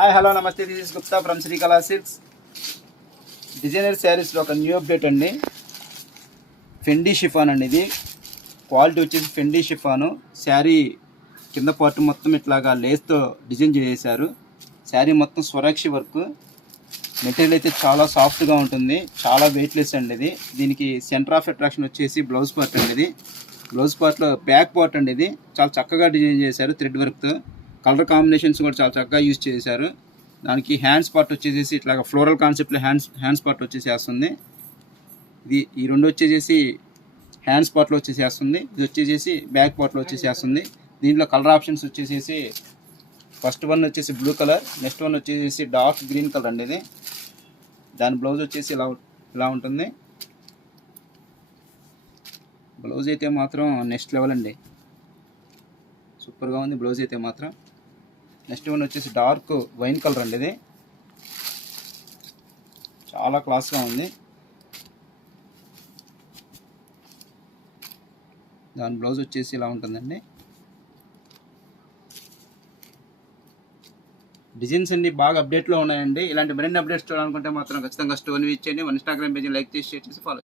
Hi hello నమస్తే, this is Gupta from Srikala silks. Designer శారీస్లో ఒక న్యూ అప్డేట్ అండి. ఫెండీ షిఫాన్ అండి. ఇది క్వాలిటీ వచ్చేసి ఫెండీ షిఫాను. శారీ కింద పార్ట్ మొత్తం ఇట్లాగా లేస్తో డిజైన్ చేసేసారు. శారీ మొత్తం స్వరాక్షి వర్క్. మెటీరియల్ అయితే చాలా సాఫ్ట్గా ఉంటుంది, చాలా వెయిట్లెస్ అండి ఇది. దీనికి సెంటర్ ఆఫ్ అట్రాక్షన్ వచ్చేసి బ్లౌజ్ పార్ట్ అండి. ఇది బ్లౌజ్ పార్ట్లో బ్యాక్ పార్ట్ అండి. ఇది చాలా చక్కగా డిజైన్ చేశారు థ్రెడ్ వర్క్తో. కలర్ కాంబినేషన్స్ కూడా చాలా చక్కగా యూజ్ చేశారు. దానికి హ్యాండ్స్ పార్ట్ వచ్చేసి ఇట్లాగా ఫ్లోరల్ కాన్సెప్ట్లో హ్యాండ్స్ పార్ట్ వచ్చేసేస్తుంది. ఇది ఈ రెండు వచ్చేసేసి హ్యాండ్స్ పార్ట్లో వచ్చేసేస్తుంది. ఇది వచ్చేసేసి బ్యాక్ పార్ట్లో వచ్చేసేస్తుంది. దీంట్లో కలర్ ఆప్షన్స్ వచ్చేసేసి ఫస్ట్ వన్ వచ్చేసి బ్లూ కలర్, నెక్స్ట్ వన్ వచ్చేసి డార్క్ గ్రీన్ కలర్ అండి. ఇది దాని బ్లౌజ్ వచ్చేసి ఇలా ఉంటుంది. బ్లౌజ్ అయితే మాత్రం నెక్స్ట్ లెవెల్ అండి, సూపర్గా ఉంది బ్లౌజ్ అయితే మాత్రం. నెక్స్ట్ వన్ వచ్చేసి డార్క్ వైన్ కలర్ అండి. ఇది చాలా క్లాస్గా ఉంది. దాని బ్లౌజ్ వచ్చేసి ఇలా ఉంటుందండి. డిజైన్స్ అన్ని బాగా అప్డేట్లో ఉన్నాయండి. ఇలాంటి మరిన్ని అప్డేట్స్ చూడాలనుకుంటే మాత్రం ఖచ్చితంగా స్టోర్ విచ్ చేయండి. మన ఇన్స్టాగ్రామ్ పేజీ లైక్ చేసి షేర్ చేసి ఫాలో